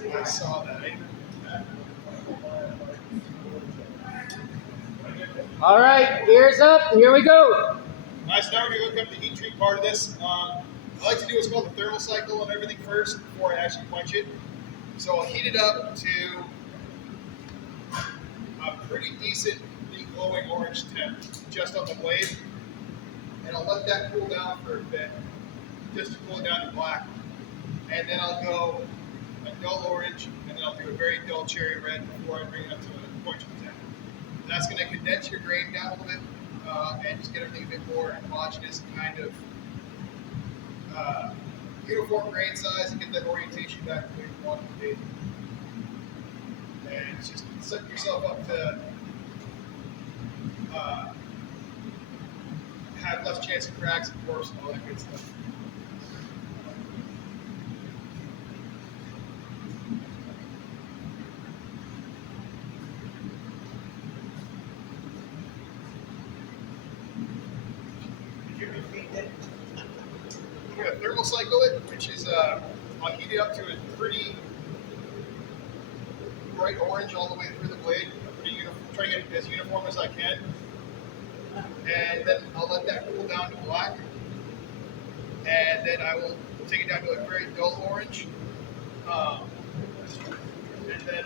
I saw that. All right, gears up. Here we go. Nice. Now we're going to look up the heat treat part of this. I like to do what's called the thermal cycle on everything first before I actually quench it. So I'll heat it up to a pretty decent, glowing orange temp just on the blade. And I'll let that cool down for a bit, just to cool it down to black. And then I'll go a dull orange, and then I'll do a very dull cherry red before I bring it up to a quenchable temp. That's going to condense your grain down a little bit and just get everything a bit more homogeneous and kind of uniform grain size and get that orientation back to where you want it to be. And it's just setting yourself up to have less chance of cracks and warps and all that good stuff. We're going to thermal cycle it, which is I'll heat it up to a pretty bright orange all the way through the blade. Try to get it as uniform as I can. And then I'll let that cool down to black. And then I will take it down to a very dull orange. And then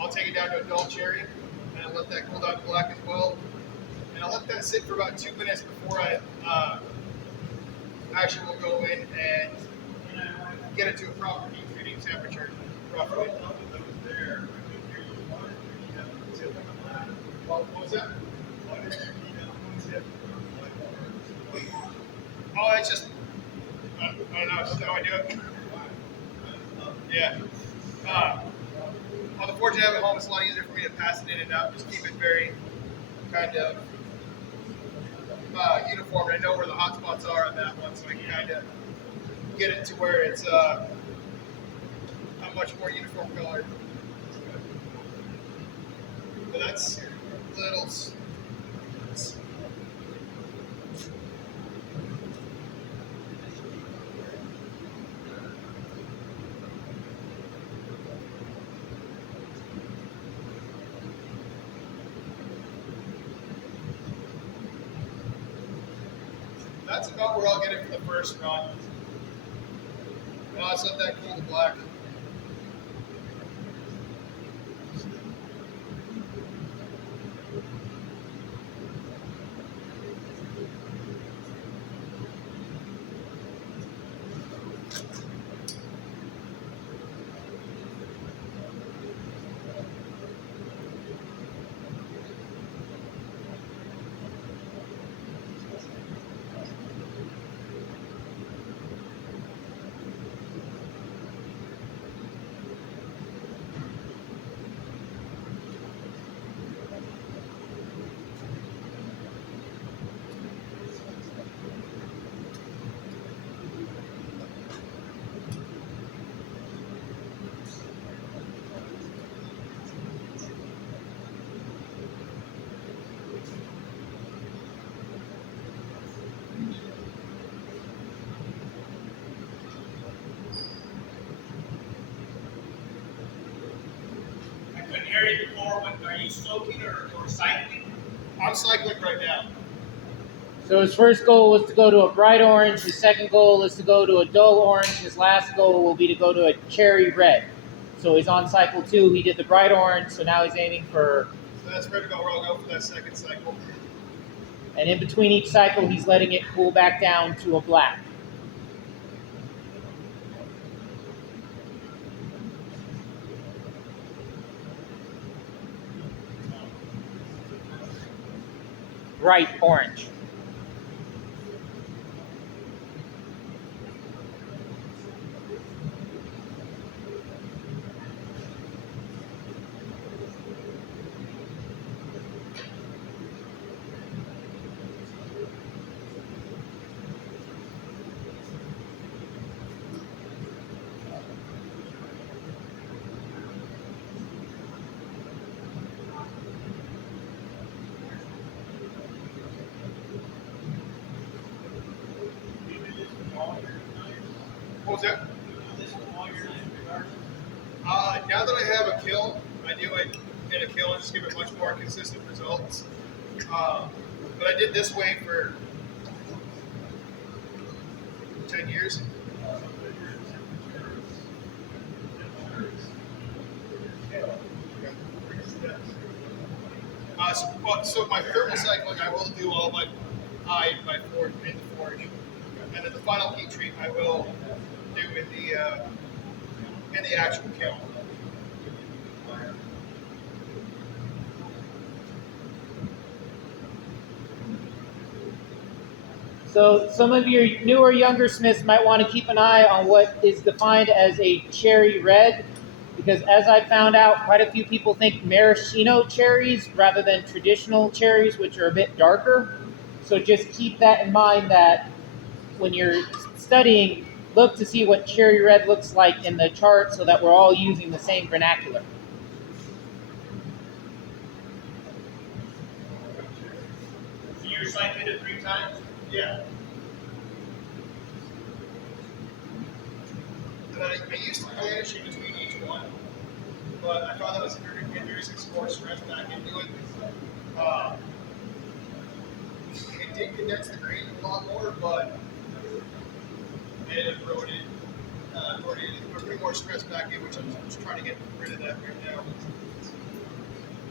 I'll take it down to a dull cherry. And I'll let that cool down to black as well. And I'll let that sit for about 2 minutes before I actually will go in and get it to a proper heat treating temperature. Roughly. What was that? Oh, it's just, I don't know, it's just how I do it. Yeah. On the fortunate I have at home, it's a lot easier for me to pass it in and out. Just keep it very kind of uniform. And I know where the hot spots are on that one, so I can kind of get it to where it's a much more uniform color. But that's little. That's about where I'll get it for the first run. And I'll set that cool to black. Before, are you soaking or cycling? I'm cycling right now. So his first goal was to go to a bright orange. His second goal is to go to a dull orange. His last goal will be to go to a cherry red. So he's on cycle 2. He did the bright orange, so now he's aiming for... So that's ready to go where I'll go for that second cycle. And in between each cycle, he's letting it cool back down to a black. Bright orange. What was that? this with all your regards? Now that I have a kiln, I do it in a kiln just give it much more consistent results. But I did this way for 10 years. So my thermal cycling, I will do all my forge in the forge, and then the final heat treat I will do in the actual kiln. So some of your newer, younger smiths might want to keep an eye on what is defined as a cherry red, because as I found out, quite a few people think maraschino cherries rather than traditional cherries, which are a bit darker. So just keep that in mind that when you're studying, look to see what cherry red looks like in the chart so that we're all using the same vernacular. So you're cycling it 3 times? Yeah. And I used to blanch in between each one, but I thought that was introducing some more stress back into it. It did condense the grain a lot more, but it eroded, putting more stress back in, which I'm just trying to get rid of that right now.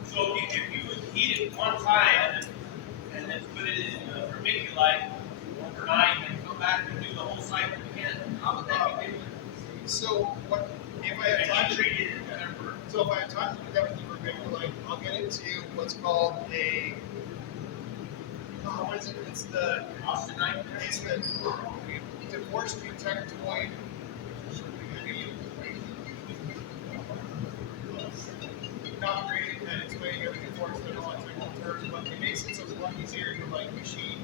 So if you would heat it 1 time and then put it in vermiculite overnight and come back and do the whole cycle again, how would that be different? So what if I have time And to you treat it in November. So if I have time to do that with the vermiculite, I'll get into what's called a what is it? It's the Austenite? it's the divorce butectoid. Not great at explaining everything for us in all technical terms, but it makes it so it's a lot easier to like machine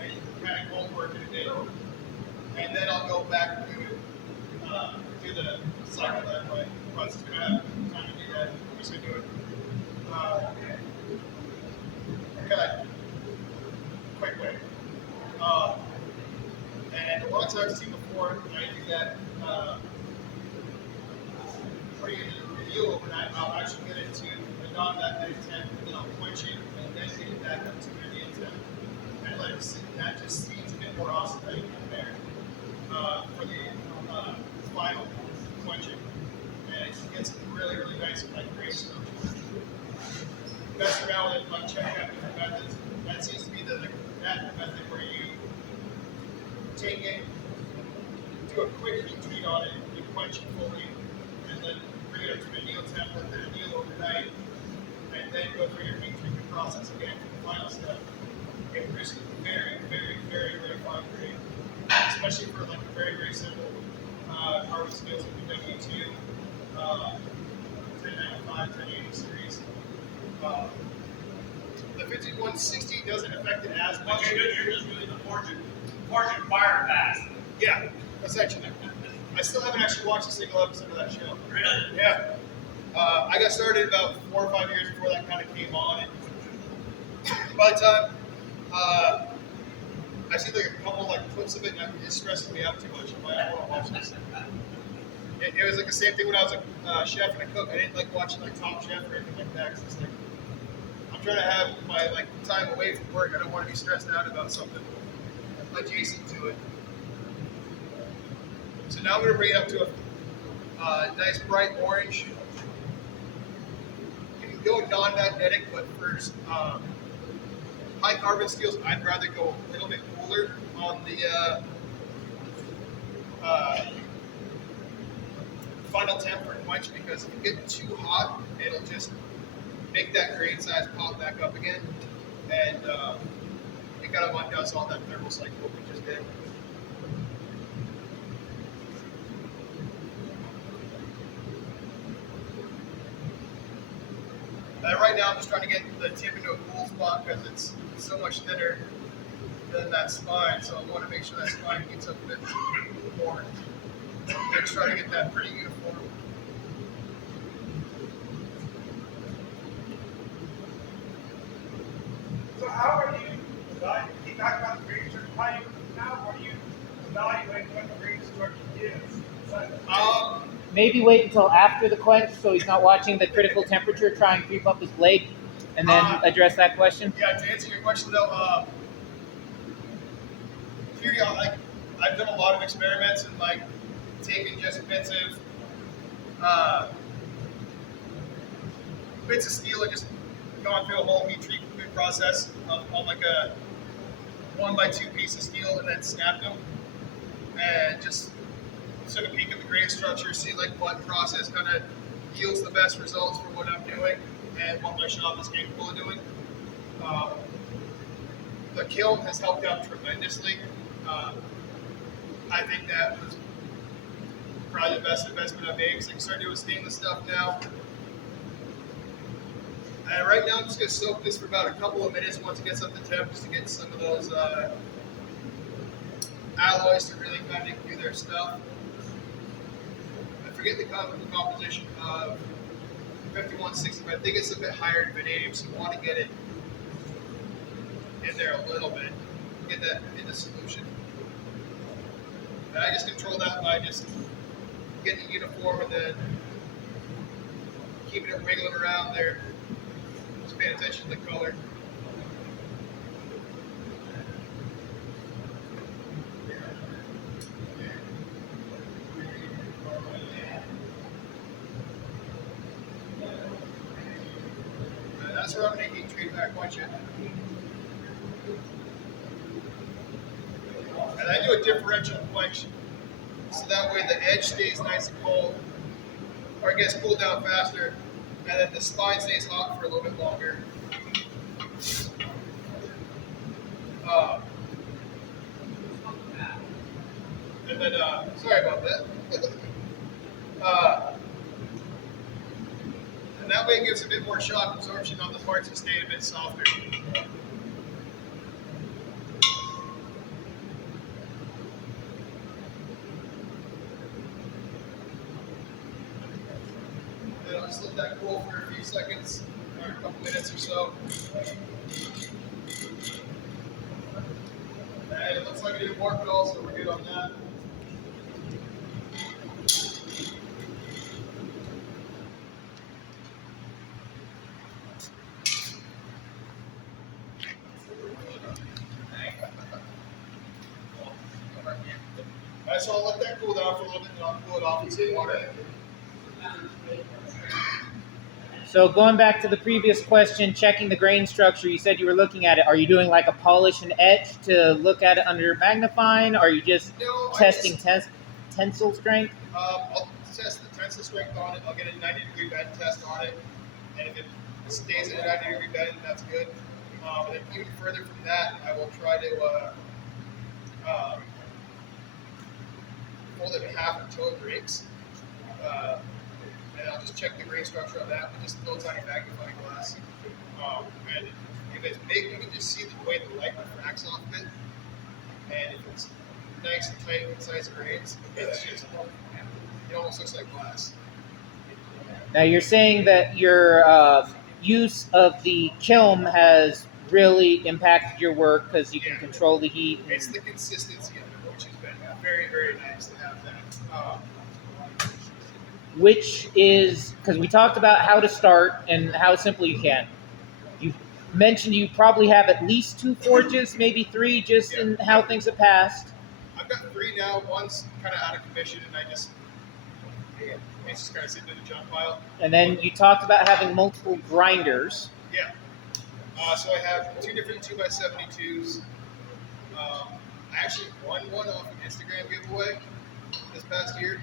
and kind of homework in a day. And then I'll go back to do the cycle that way. But it's gonna have time to do that. I'm just gonna do it. Cut. Quick way. And a lot of times, seen before, I do that. Putting it in the review overnight, I'll actually get it to a non-magnetic temp, and then I'll quench it, and then get it back up to an Indian temp. And let it sit. That just seems a bit more oscillating in there for the final quenching. And it gets really, really nice like gray stuff. Mess around with it, like check out different methods. That seems to be the method where you take it, do a quick heat treat on it, you quench it fully, and then bring it up to an anneal temp, let it anneal overnight, and then go through your heat treatment process again for the final step. It produces very, very, very, very fine grain, especially for like a very, very simple carbon steels like the W2, 1095, 1080 series. The 5160 doesn't affect it as But much. you're just doing the forge and fire fast. Yeah, essentially. I still haven't actually watched a single episode of that show. Really? Yeah. I got started about 4 or 5 years before that kind of came on. And by the time I see like a couple like clips of it, and it's stressing me out too much. I'm like, I don't want to watch this. It was like the same thing when I was a chef and a cook. I didn't like watching like Top Chef or anything like that. 'Cause it's like I'm trying to have my like time away from work. I don't want to be stressed out about something adjacent to it. So now I'm going to bring it up to a nice bright orange. You can go non-magnetic, but for high carbon steels, I'd rather go a little bit cooler on the final temp for quench, because if you get too hot, it'll just make that grain size pop back up again, and it kind of undoes all that thermal cycle what we just did. Right now, I'm just trying to get the tip into a cool spot because it's so much thinner than that spine, so I want to make sure that spine heats up a bit more. I'm trying to get that pretty uniform. So how are you evaluating, you talk about the green structure, how do you, now are you evaluating what the green structure is? Maybe wait until after the quench so he's not watching the critical temperature try and creep up his blade, and then address that question. Yeah, to answer your question though, like I've done a lot of experiments and like taking just bits of steel and just gone through a whole heat treatment process on like a 1x2 piece of steel and then snapped them and just took a peek at the grain structure, see like what process kind of yields the best results for what I'm doing and what my shop is capable of doing. The kiln has helped out tremendously. I think that was probably the best investment I made because I can start doing stainless stuff now. And right now I'm just going to soak this for about a couple of minutes once it gets up to temp just to get some of those alloys to really kind of do their stuff. I forget the composition of 5160, but I think it's a bit higher than vanadium, so you want to get it in there a little bit, get that in the solution. And I just control that by just getting it uniform and then keeping it wriggling around there. Just paying attention to the color. And that's where I'm going to heat treat back once you. And I do a differential quench, so that way the edge stays nice and cold, or it gets cooled down faster, and then the spine stays hot for a little bit longer. And then, sorry about that. And that way it gives a bit more shock absorption on the parts that stay a bit softer. I'll just let that cool for a few seconds, or a couple minutes or so. And it looks like it didn't warp at all, so we're good on that. Alright, so I'll let that cool down for a little bit and I'll cool it off and see water. So going back to the previous question, checking the grain structure, you said you were looking at it. Are you doing like a polish and etch to look at it under magnifying? Or are you just testing tensile strength? I'll test the tensile strength on it. I'll get a 90-degree bend test on it. And if it stays at a 90-degree bend, that's good. And then even further from that, I will try to fold it in half until it breaks. And I'll just check the grain structure on that with just a little tiny magnifying glass. And if it's big, you can just see the way the light refracts off of it. And if it's nice and tight, concise grains, it's just, it almost looks like glass. Now you're saying that your use of the kiln has really impacted your work because you can control the heat. It's the consistency of it, which has been very, very nice to have that. Which is, because we talked about how to start and how simple you can. You mentioned you probably have at least 2 forges, maybe 3, just in how things have passed. I've got 3 now. One's kind of out of commission, and it's just kind of sitting in the junk pile. And then you talked about having multiple grinders. Yeah. So I have 2 different 2x72s. I actually won one off an Instagram giveaway this past year,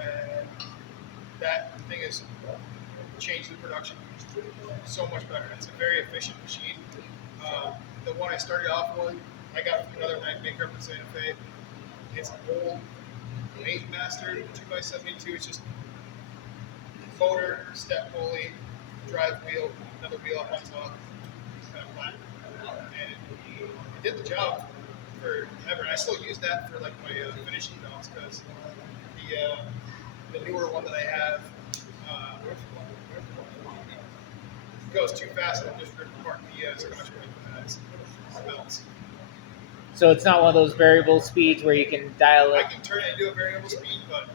and that thing has changed the production so much better. It's a very efficient machine. The one I started off with, I got from another knife maker up in Santa Fe. It's an old Late Master 2x72. It's just motor, step pulley, drive wheel, another wheel up on top, kind of flat. And it did the job forever. I still use that for like my finishing belts because the newer one that I have goes too fast and I'll just rip apart the scotch belts. So it's not one of those variable speeds where you can dial I it. can turn it into a variable speed, but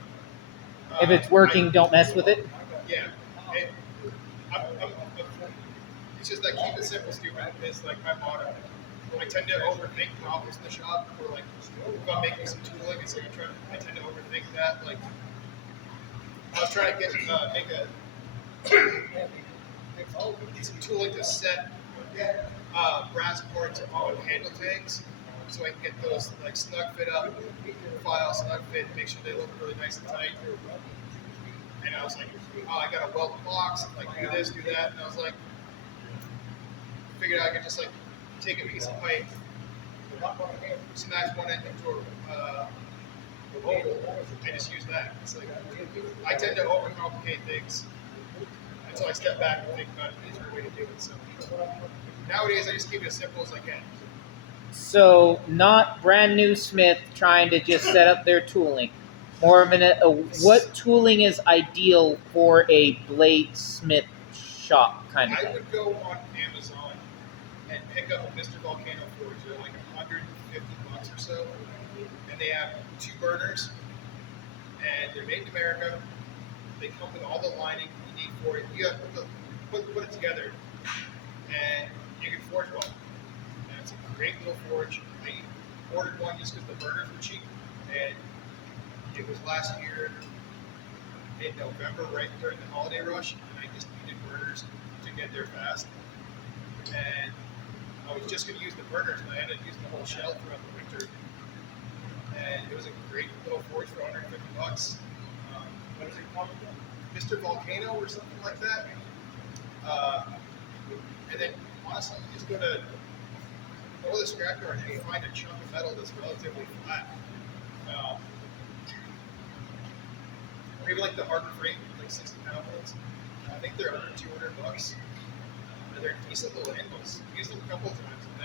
If it's working, don't mess with it. Yeah. It, it's just like keep it simple, stupid. It's like my motto. I tend to overthink problems in the shop, or like if I'm making some tooling, it's like I tend to overthink that. Like I was trying to make some tooling to set brass parts on handle tanks, so I can get those like snug fit up, file snug fit, make sure they look really nice and tight. And I was like, oh, I got a weld box, like do this, do that, and I was like, figured I could just like take a piece of pipe, smash one end into a hole, and just use that. It's like I tend to overcomplicate things until I step back and think about an easier way to do it. So nowadays, I just keep it as simple as I can. So, not brand new Smith trying to just set up their tooling. More of what tooling is ideal for a bladesmith shop kind of I thing? would go on Amazon and pick up a Mr. Volcano forge. They're like $150 or so, and they have 2 burners, and they're made in America. They come with all the lining you need for it. You have to put it together, and you can forge one. And it's a great little forge. I ordered one just because the burners were cheap, and it was last year in November, right during the holiday rush, and I just needed burners to get there fast. And I was just going to use the burners, and I ended up using the whole shell throughout the winter. And it was a great little forge for $150. What is it called? Mr. Volcano or something like that. And then honestly, you just go to the scrapyard and you find a chunk of metal that's relatively flat. Or even like the Harbor Freight, like 60-pound ones. I think they're under $200. They're decent little handles. I've used them a couple of times, and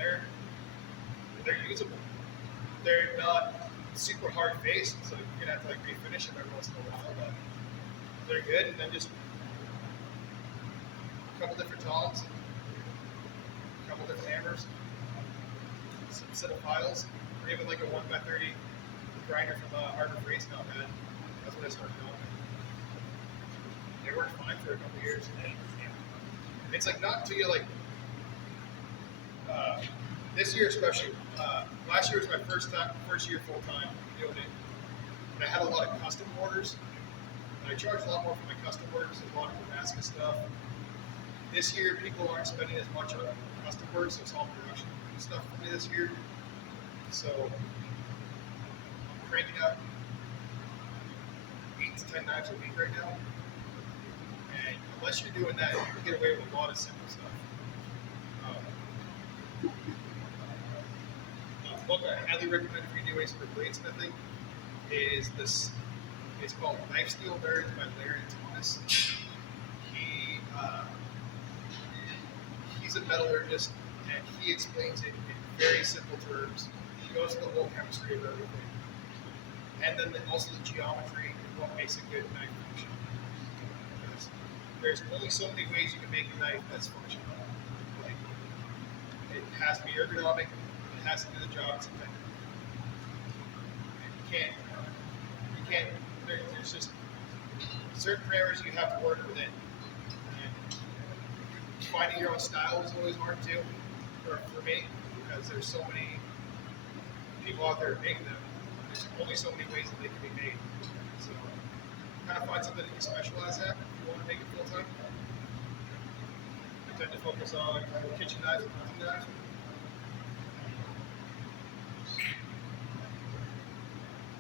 they're usable. They're not super hard faced, so you're gonna have to like refinish them every once in a while, but they're good. And then just a couple different tongs, a couple different hammers, some set of files, or even like a 1x30 grinder from Harbor Freight's not bad. That's what I started on. They worked fine for a couple of years. It's like not until you like this year especially. Last year was my first year full time doing it, and I had a lot of custom orders. And I charged a lot more for my custom orders, a lot of Damascus stuff. This year, people aren't spending as much on custom work, so it's all production stuff for me this year. So I'm cranking out 8 to 10 knives a week right now. And unless you're doing that, you can get away with a lot of simple stuff. Book I highly recommend if you're doing some bladesmithing is this. It's called Knife Steel Nerds by Larry Thomas. He's a metallurgist, and he explains it in very simple terms. He goes through the whole chemistry of everything, and then also the geometry and what makes a good knife function. Because there's only so many ways you can make a knife that's functional. Like, it has to be ergonomic. It has to do the job it's intended. You can't. There's just certain parameters you have to work within. And finding your own style is always hard too, for me, because there's so many people out there making them. There's only so many ways that they can be made. So, kind of find something that you specialize at if you want to make it full time. I tend to focus on kitchen knives and hunting knives.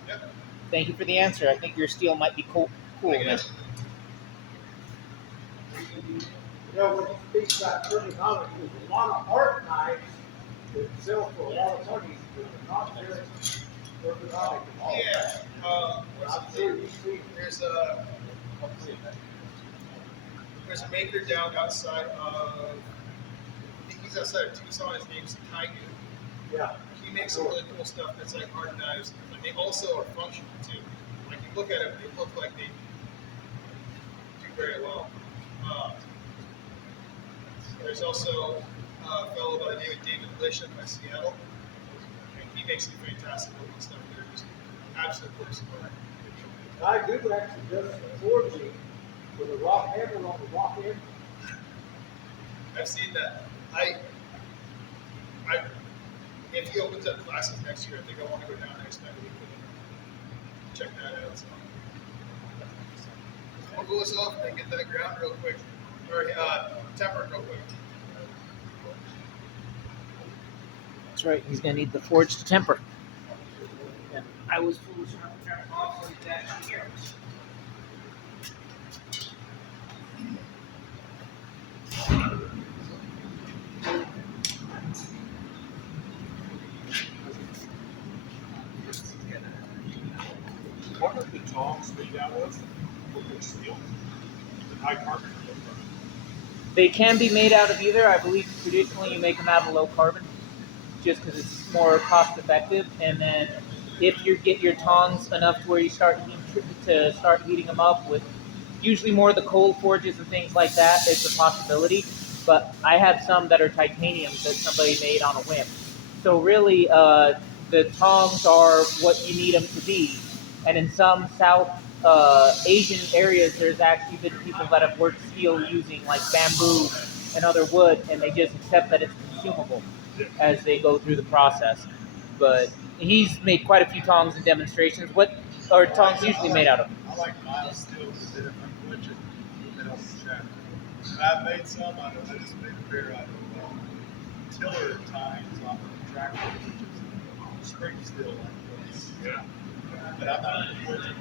Yep. Thank you for the answer. I think your steel might be cool. Man. You know, when you speak about ergonomics, there's a lot of art knives that sell for a lot of money, but they're not very ergonomic at all. Yeah. I'm sure you see. There's a maker down outside of, I think he's outside of Tucson. His name's Kaigu. Yeah. He makes some really cool stuff that's like hard knives, and they also are functional too. Like you look at them, they look like they do very well. There's also a fellow by the name of David Lish up in Seattle, and he makes some fantastic looking stuff that are just absolute works of art. I do actually just forging with a rock hammer on the rock end. I've seen that. If he opens up classes next year, I think I want to go down next time week and check that out. So I'll go this off and get that ground real quick, or tempered real quick. That's right. He's gonna need the forge to temper. And I was foolish enough to turn it off like that here. What are the tongs made out of? What are steel? High carbon. They can be made out of either. I believe traditionally you make them out of low carbon, just because it's more cost effective. And then if you get your tongs enough to where you start heating them up with usually more of the cold forges and things like that, it's a possibility. But I have some that are titanium that somebody made on a whim. So really, the tongs are what you need them to be. And in some South Asian areas, there's actually been people that have worked steel using like bamboo and other wood, and they just accept that it's consumable as they go through the process. But he's made quite a few tongs and demonstrations. What are tongs usually made out of? I like mild steel because then if I quench it, it doesn't shatter. And I've made some out of. I just made a pair out of tiller tines off of the tractor, which is spring steel like this. Yeah. But I'm not quenching.